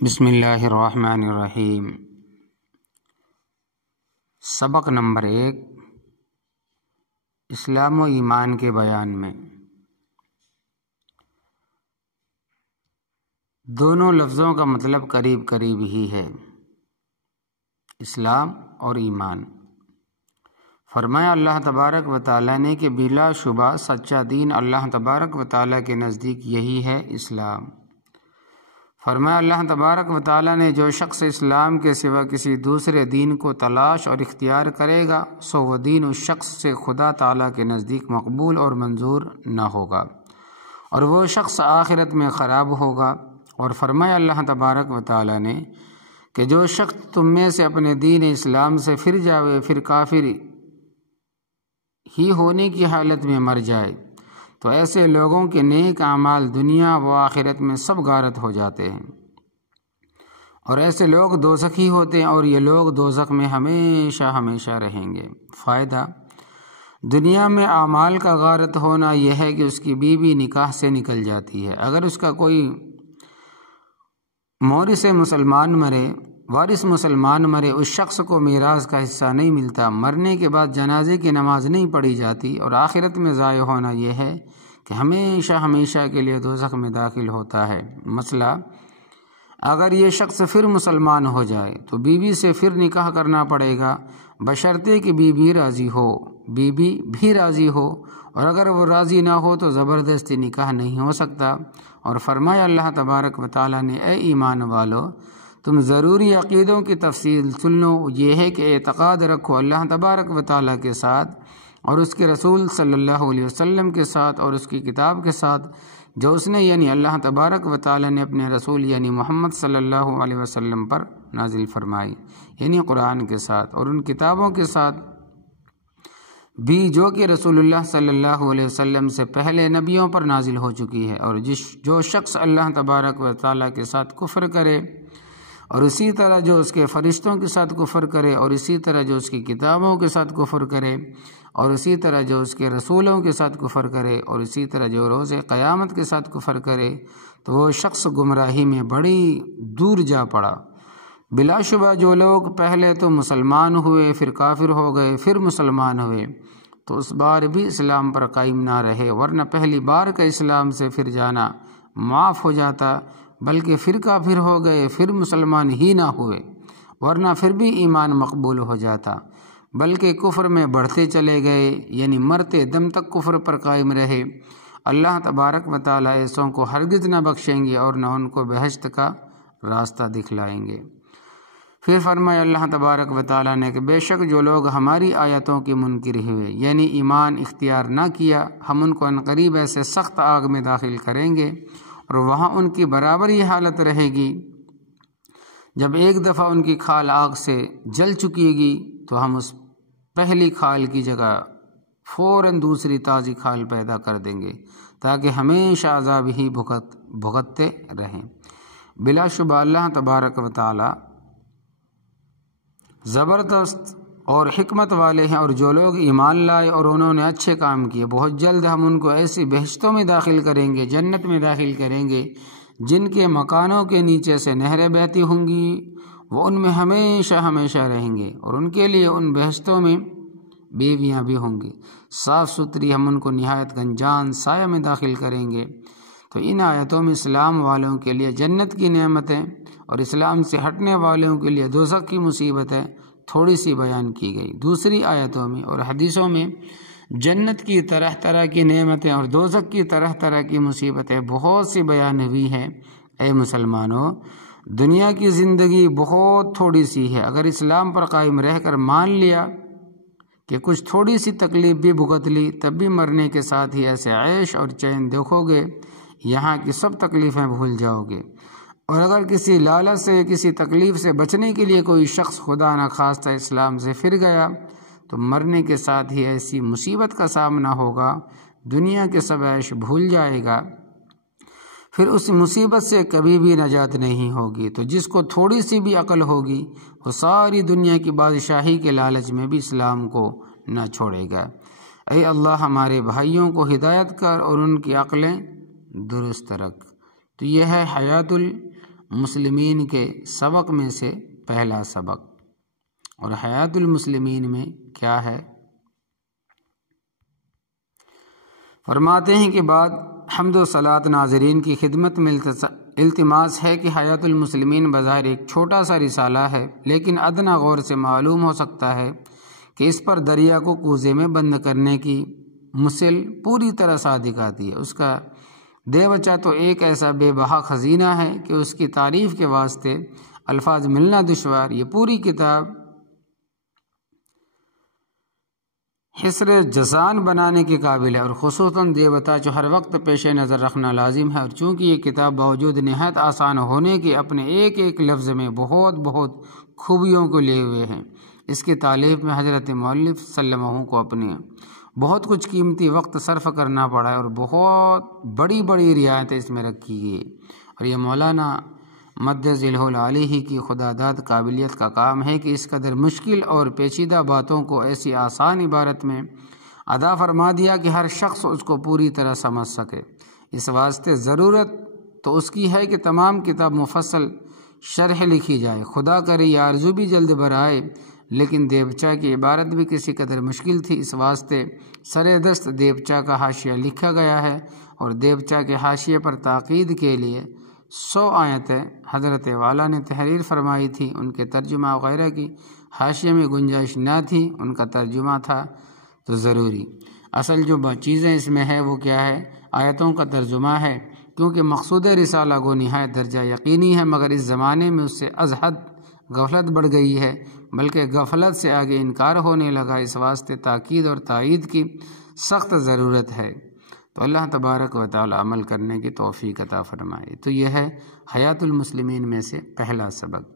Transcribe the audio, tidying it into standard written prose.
بسم اللہ الرحمن الرحیم۔ سبق نمبر 1، اسلام و ایمان کے بیان میں۔ دونوں لفظوں کا مطلب قریب قریب ہی ہے، اسلام اور ایمان۔ فرمایا اللہ تبارک و تعالیٰ نے کہ بلا شبہ سچا دین اللہ تبارک و تعالیٰ کے نزدیک یہی ہے، اسلام۔ فرمایا اللہ تبارک و تعالیٰ نے جو شخص اسلام کے سوا کسی دوسرے دین کو تلاش اور اختیار کرے گا سو وہ دین اس شخص سے خدا تعالیٰ کے نزدیک مقبول اور منظور نہ ہوگا، اور وہ شخص آخرت میں خراب ہوگا۔ اور فرمایا اللہ تبارک و تعالیٰ نے کہ جو شخص تم میں سے اپنے دین اسلام سے پھر جاوے پھر کافر ہی ہونے کی حالت میں مر جائے تو ایسے لوگوں کے نیک اعمال دنیا و آخرت میں سب غارت ہو جاتے ہیں، اور ایسے لوگ دوزخی ہوتے ہیں، اور یہ لوگ دوزخ میں ہمیشہ ہمیشہ رہیں گے۔ فائدہ: دنیا میں اعمال کا غارت ہونا یہ ہے کہ اس کی بیوی نکاح سے نکل جاتی ہے، اگر اس کا کوئی وارث مسلمان مرے اس شخص کو میراث کا حصہ نہیں ملتا، مرنے کے بعد جنازے کی نماز نہیں پڑھی جاتی، اور آخرت میں ضائع ہونا یہ ہے کہ ہمیشہ ہمیشہ کے لیے دوزخ میں داخل ہوتا ہے۔ مسئلہ: اگر یہ شخص پھر مسلمان ہو جائے تو بیوی سے پھر نکاح کرنا پڑے گا، بشرطے کہ بیوی بھی راضی ہو، اور اگر وہ راضی نہ ہو تو زبردستی نکاح نہیں ہو سکتا۔ اور فرمایا اللہ تبارک و تعالیٰ نے اے ایمان والو، تم ضروری عقیدوں کی تفصیل سن لو، یہ ہے کہ اعتقاد رکھو اللہ تبارک و تعالیٰ کے ساتھ اور اس کے رسول صلی اللہ علیہ وسلم کے ساتھ اور اس کی کتاب کے ساتھ جو اس نے یعنی اللہ تبارک و تعالیٰ نے اپنے رسول یعنی محمد صلی اللہ علیہ وسلم پر نازل فرمائی، یعنی قرآن کے ساتھ، اور ان کتابوں کے ساتھ بھی جو کہ رسول اللہ صلی اللہ علیہ وسلم سے پہلے نبیوں پر نازل ہو چکی ہے۔ اور جو شخص اللہ تبارک و تعالیٰ کے ساتھ کفر کرے، اور اسی طرح جو اس کے فرشتوں کے ساتھ کفر کرے، اور اسی طرح جو اس کی کتابوں کے ساتھ کفر کرے، اور اسی طرح جو اس کے رسولوں کے ساتھ کفر کرے، اور اسی طرح جو روز قیامت کے ساتھ کفر کرے تو وہ شخص گمراہی میں بڑی دور جا پڑا۔ بلا شبہ جو لوگ پہلے تو مسلمان ہوئے پھر کافر ہو گئے پھر مسلمان ہوئے تو اس بار بھی اسلام پر قائم نہ رہے، ورنہ پہلی بار کا اسلام سے پھر جانا معاف ہو جاتا، بلکہ پھر کافر ہو گئے پھر مسلمان ہی نہ ہوئے ورنہ پھر بھی ایمان مقبول ہو جاتا، بلکہ کفر میں بڑھتے چلے گئے، یعنی مرتے دم تک کفر پر قائم رہے۔ اللہ تبارک و تعالیٰ ایسوں کو ہرگز نہ بخشیں گے اور نہ ان کو بہشت کا راستہ دکھلائیں گے۔ پھر فرمایا اللہ تبارک و تعالیٰ نے کہ بے شک جو لوگ ہماری آیتوں کے منکر ہوئے یعنی ایمان اختیار نہ کیا، ہم ان کو عنقریب ایسے سخت آگ میں داخل کریں گے اور وہاں ان کی برابر یہ حالت رہے گی۔ جب ایک دفعہ ان کی کھال آگ سے جل چکی گی تو ہم اس پہلی کھال کی جگہ فوراً دوسری تازی کھال پیدا کر دیں گے تاکہ ہمیشہ عذاب ہی بھگتتے رہیں۔ بلا شبہ اللہ تبارک و تعالی زبردست اور حکمت والے ہیں، اور جو لوگ ایمان لائے اور انہوں نے اچھے کام کیے بہت جلد ہم ان کو ایسی بہشتوں میں داخل کریں گے، جنت میں داخل کریں گے جن کے مکانوں کے نیچے سے نہریں بہتی ہوں گی، وہ ان میں ہمیشہ ہمیشہ رہیں گے، اور ان کے لیے ان بہشتوں میں بیویاں بھی ہوں گی صاف ستھری، ہم ان کو نہایت گنجان سایہ میں داخل کریں گے۔ تو ان آیتوں میں اسلام والوں کے لیے جنت کی نعمتیں اور اسلام سے ہٹنے والوں کے لیے دوزخ کی مصیبتیں تھوڑی سی بیان کی گئی۔ دوسری آیتوں میں اور حدیثوں میں جنت کی طرح طرح کی نعمتیں اور دوزخ کی طرح طرح کی مصیبتیں بہت سی بیان ہوئی ہیں۔ اے مسلمانوں، دنیا کی زندگی بہت تھوڑی سی ہے، اگر اسلام پر قائم رہ کر مان لیا کہ کچھ تھوڑی سی تکلیف بھی بھگت لی تب بھی مرنے کے ساتھ ہی ایسے عیش اور چین دیکھو گے یہاں کی سب تکلیفیں بھول جاؤ گے۔ اور اگر کسی لالچ سے کسی تکلیف سے بچنے کے لیے کوئی شخص خدا نہ خواستہ اسلام سے پھر گیا تو مرنے کے ساتھ ہی ایسی مصیبت کا سامنا ہوگا، دنیا کے سب عیش بھول جائے گا، پھر اس مصیبت سے کبھی بھی نجات نہیں ہوگی۔ تو جس کو تھوڑی سی بھی عقل ہوگی وہ ساری دنیا کی بادشاہی کے لالچ میں بھی اسلام کو نہ چھوڑے گا۔ اے اللہ ہمارے بھائیوں کو ہدایت کر اور ان کی عقلیں درست رکھ۔ تو یہ ہے حیات مسلمین کے سبق میں سے پہلا سبق۔ اور حیات المسلمین میں کیا ہے؟ فرماتے ہیں کہ بعد حمد و صلاۃ ناظرین کی خدمت میں التماس ہے کہ حیات المسلمین بظاہر ایک چھوٹا سا رسالہ ہے، لیکن ادنا غور سے معلوم ہو سکتا ہے کہ اس پر دریا کو کوزے میں بند کرنے کی مثل پوری طرح صادق آتی ہے۔ اس کا دیوچہ تو ایک ایسا بے بہا خزینہ ہے کہ اس کی تعریف کے واسطے الفاظ ملنا دشوار۔ یہ پوری کتاب حسر جزان بنانے کے قابل ہے، اور خصوصاً دیوتا جو ہر وقت پیش نظر رکھنا لازم ہے۔ اور چونکہ یہ کتاب باوجود نہایت آسان ہونے کے اپنے ایک ایک لفظ میں بہت خوبیوں کو لیے ہوئے ہیں، اس کی تالیف میں حضرت مؤلف صلی اللہ علیہ وسلم کو اپنے بہت کچھ قیمتی وقت صرف کرنا پڑا ہے، اور بہت بڑی رعایتیں اس میں رکھی گئی۔ اور یہ مولانا مد ذلہ العالی کی خداداد قابلیت کا کام ہے کہ اس قدر مشکل اور پیچیدہ باتوں کو ایسی آسان عبارت میں ادا فرما دیا کہ ہر شخص اس کو پوری طرح سمجھ سکے۔ اس واسطے ضرورت تو اس کی ہے کہ تمام کتاب مفصل شرح لکھی جائے۔ خدا کرے یہ آرزو بھی جلد برآئے، لیکن دیبچہ کی عبارت بھی کسی قدر مشکل تھی، اس واسطے سر دست دیبچہ کا حاشیہ لکھا گیا ہے، اور دیبچہ کے حاشیے پر تاکید کے لیے 100 آیتیں حضرت والا نے تحریر فرمائی تھی۔ ان کے ترجمہ وغیرہ کی حاشیے میں گنجائش نہ تھی، ان کا ترجمہ تھا تو ضروری۔ اصل جو چیزیں اس میں ہے وہ کیا ہے؟ آیتوں کا ترجمہ ہے، کیونکہ مقصود رسالہ گو نہایت درجہ یقینی ہے، مگر اس زمانے میں اس سے از حد غفلت بڑھ گئی ہے، بلکہ غفلت سے آگے انکار ہونے لگا۔ اس واسطے تاکید اور تائید کی سخت ضرورت ہے۔ تو اللہ تبارک و تعالی عمل کرنے کی توفیق عطا فرمائے۔ تو یہ ہے حیات المسلمین میں سے پہلا سبق۔